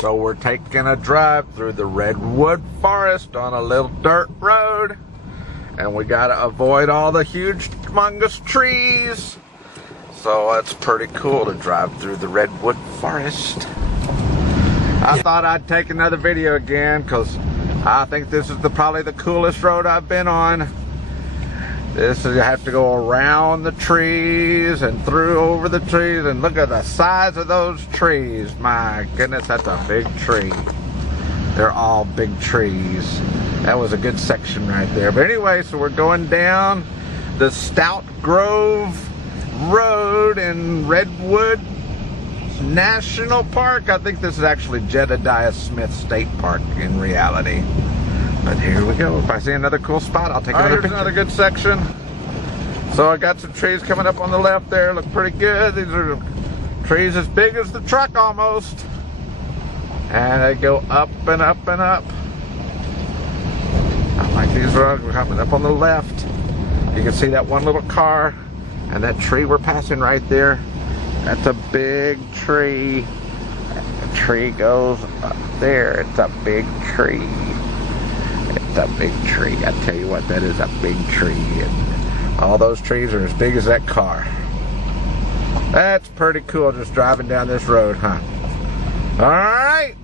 So we're taking a drive through the redwood forest on a little dirt road. And we gotta avoid all the huge, humongous trees. So it's pretty cool to drive through the redwood forest. I thought I'd take another video again because I think this is probably the coolest road I've been on. This is, you have to go around the trees and through over the trees, and look at the size of those trees. My goodness, that's a big tree. They're all big trees. That was a good section right there. But anyway, so we're going down the Stout Grove Road in Redwood National Park. I think this is actually Jedediah Smith State Park in reality. But here we go. If I see another cool spot, I'll take another picture. Another good section. So I got some trees coming up on the left there. Look pretty good. These are trees as big as the truck almost. And they go up and up and up. I like these roads. We're coming up on the left. You can see that one little car and that tree we're passing right there. That's a big tree. The tree goes up there. It's a big tree. It's a big tree. I tell you what, that is a big tree. And all those trees are as big as that car. That's pretty cool just driving down this road, huh? Alright.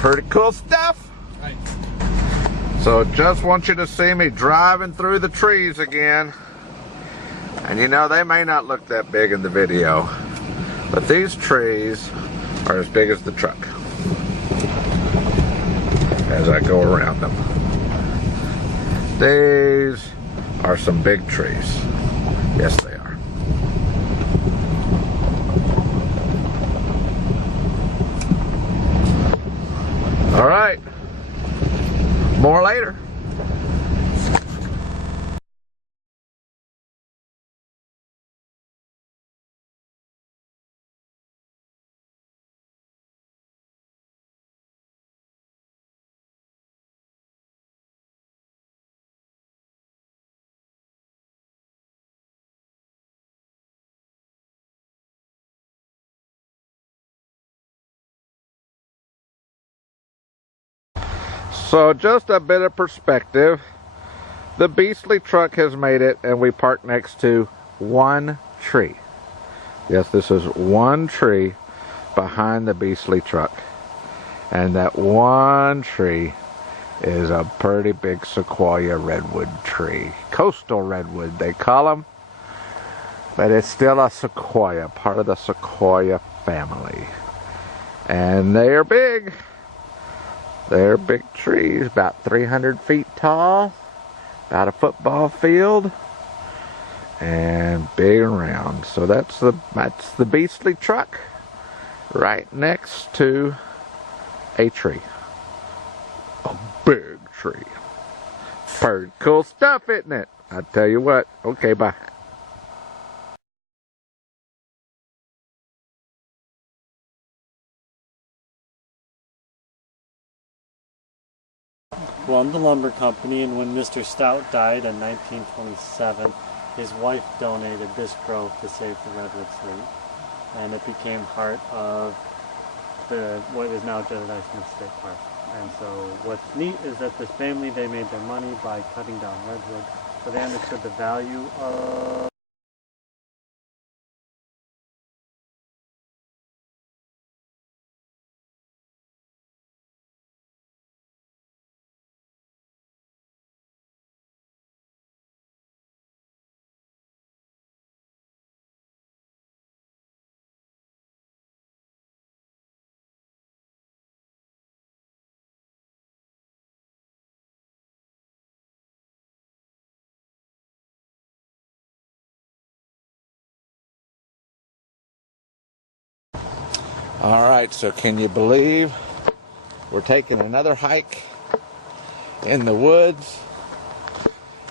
Pretty cool stuff. Right. So just want you to see me driving through the trees again. And you know, they may not look that big in the video, but these trees are as big as the truck as I go around them. These are some big trees. Yes, they are. All right. More later. So just a bit of perspective, the beastly truck has made it and we parked next to one tree. Yes, this is one tree behind the beastly truck. And that one tree is a pretty big sequoia redwood tree. Coastal redwood they call them, but it's still a sequoia, part of the sequoia family. And they are big. They're big trees, about 300 feet tall, about a football field, and big and round. So that's the beastly truck right next to a tree. A big tree. Pretty cool stuff, isn't it? I tell you what. Okay, bye. Run the lumber company, and when Mr. Stout died in 1927, his wife donated this grove to save the redwood slate, and it became part of what is now Jedediah Smith State Park. And so what's neat is that this family, they made their money by cutting down redwood, so they understood the value of Alright, so can you believe we're taking another hike in the woods?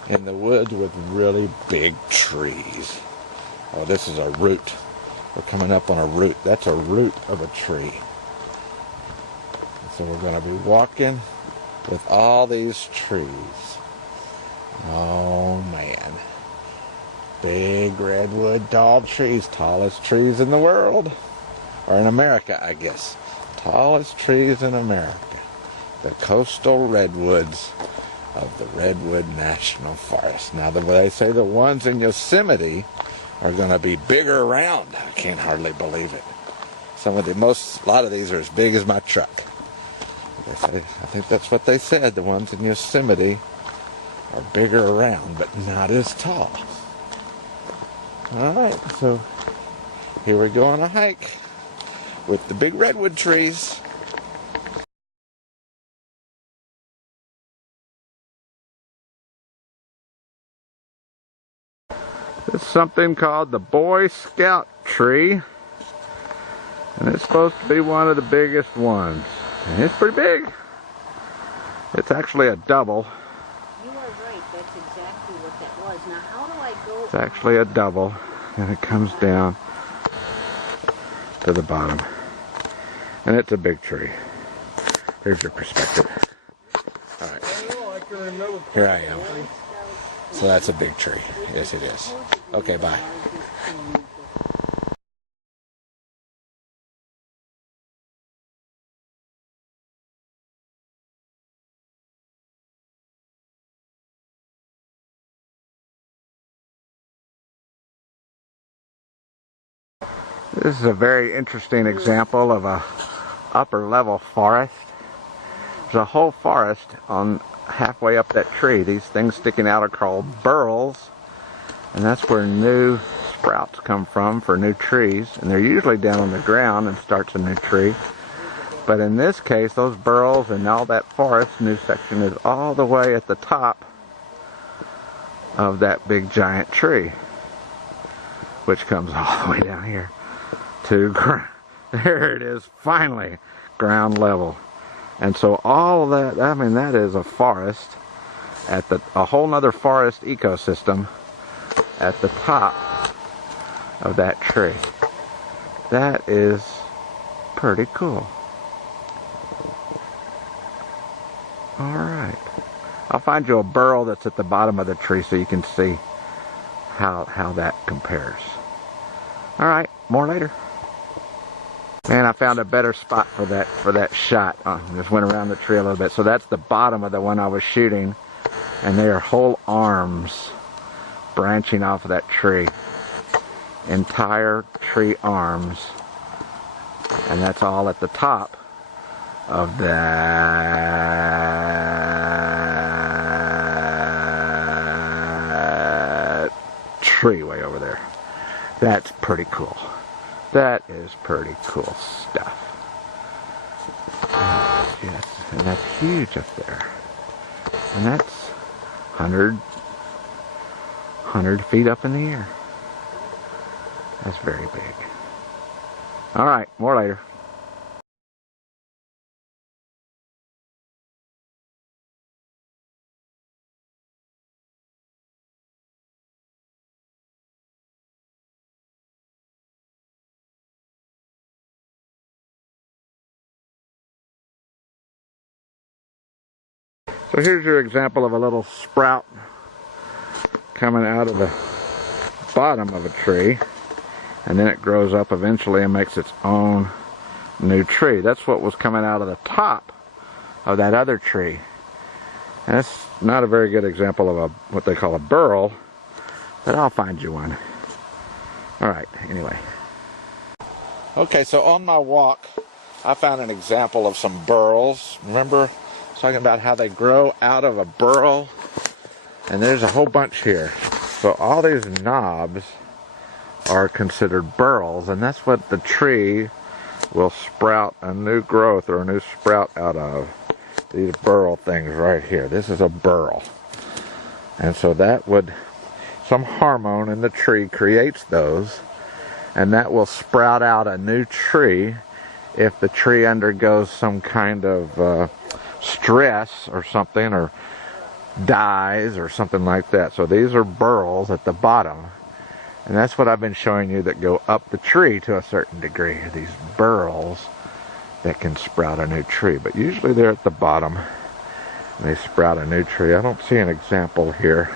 In the woods with really big trees. Oh, this is a root. We're coming up on a root. That's a root of a tree. So we're going to be walking with all these trees. Oh man. Big redwood tall trees. Tallest trees in the world. Or in America, I guess. tallest trees in America, the coastal redwoods of the Redwood National Forest. Now, they say the ones in Yosemite are going to be bigger around. I can't hardly believe it. A lot of these are as big as my truck. They say, I think that's what they said. The ones in Yosemite are bigger around, but not as tall. All right, so here we go on a hike with the big redwood trees. It's something called the Boy Scout tree, and it's supposed to be one of the biggest ones. And it's pretty big. It's actually a double. You are right, that's exactly what that was. Now how do I go? It's actually a double, and it comes down to the bottom. And it's a big tree. Here's your perspective. Alright. Here I am. So that's a big tree. Yes, it is. Okay, bye. This is a very interesting example of a upper level forest. There's a whole forest on halfway up that tree. These things sticking out are called burls, and that's where new sprouts come from for new trees, and they're usually down on the ground and starts a new tree. But in this case, those burls and all that forest, new section, is all the way at the top of that big giant tree, which comes all the way down here to ground. There it is, finally, ground level. And so all of that, I mean, that is a forest at a whole nother forest ecosystem at the top of that tree. That is pretty cool. Alright. I'll find you a burl that's at the bottom of the tree so you can see how that compares. Alright, more later. Man, I found a better spot for that shot. Just went around the tree a little bit. So that's the bottom of the one I was shooting, and they are whole arms branching off of that tree. Entire tree arms, and that's all at the top of that tree way over there. That's pretty cool. That is pretty cool stuff. Yes, and that's huge up there. And that's 100 feet up in the air. That's very big. Alright, more later. So here's your example of a little sprout coming out of the bottom of a tree, and then it grows up eventually and makes its own new tree. That's what was coming out of the top of that other tree. And that's not a very good example of what they call a burl, but I'll find you one. Alright, anyway. Okay, so on my walk, I found an example of some burls. Remember? Talking about how they grow out of a burl, and there's a whole bunch here. So all these knobs are considered burls, and that's what the tree will sprout a new growth or a new sprout out of. These burl things right here. This is a burl, and so that would, some hormone in the tree creates those, and that will sprout out a new tree if the tree undergoes some kind of stress or something, or dies or something like that. So these are burls at the bottom, and that's what I've been showing you that go up the tree to a certain degree. These burls that can sprout a new tree, but usually they're at the bottom and they sprout a new tree. I don't see an example here.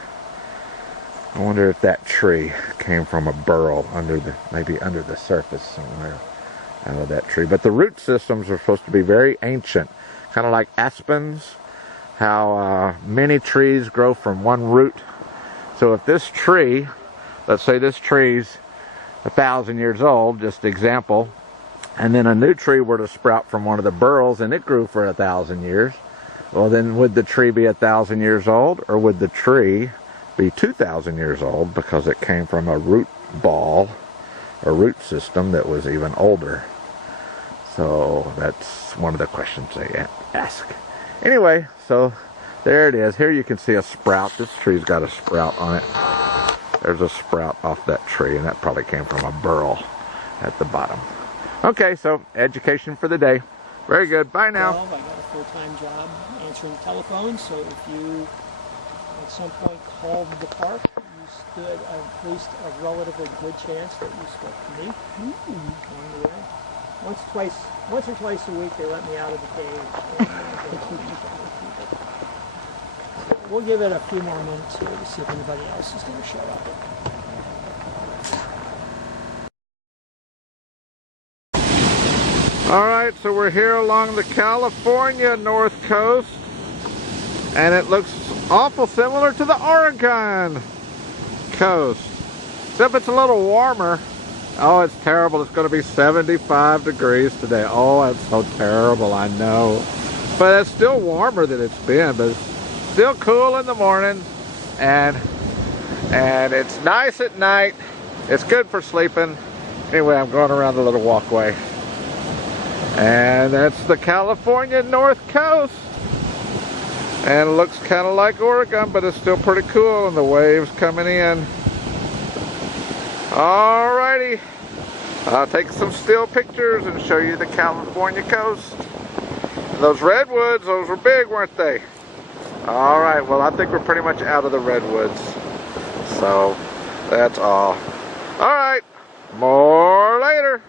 I wonder if that tree came from a burl maybe under the surface somewhere. out of that tree. But the root systems are supposed to be very ancient, kind of like aspens, how many trees grow from one root. So if this tree, let's say this tree's 1,000 years old, just example, and then a new tree were to sprout from one of the burls and it grew for 1,000 years, well then would the tree be 1,000 years old, or would the tree be 2,000 years old because it came from a root ball, a root system that was even older? So that's one of the questions they ask. Anyway, so there it is. Here you can see a sprout. This tree's got a sprout on it. There's a sprout off that tree, and that probably came from a burl at the bottom. Okay, so education for the day. Very good. Bye now. I got a full-time job answering telephones, so if you at some point called the park, you stood at least a relatively good chance that you spoke to me. On the way. Once or twice a week, they let me out of the cave. So we'll give it a few more minutes here to see if anybody else is going to show up. Alright, so we're here along the California north coast, and it looks awful similar to the Oregon coast, except it's a little warmer. Oh, it's terrible. It's going to be 75 degrees today. Oh, that's so terrible, I know. But it's still warmer than it's been, but it's still cool in the morning, and it's nice at night. It's good for sleeping. Anyway, I'm going around the little walkway. And that's the California north coast. And it looks kind of like Oregon, but it's still pretty cool, and the waves coming in. Alrighty, I'll take some still pictures and show you the California coast. And those redwoods, those were big, weren't they? Alright, well I think we're pretty much out of the redwoods. So, that's all. Alright, more later.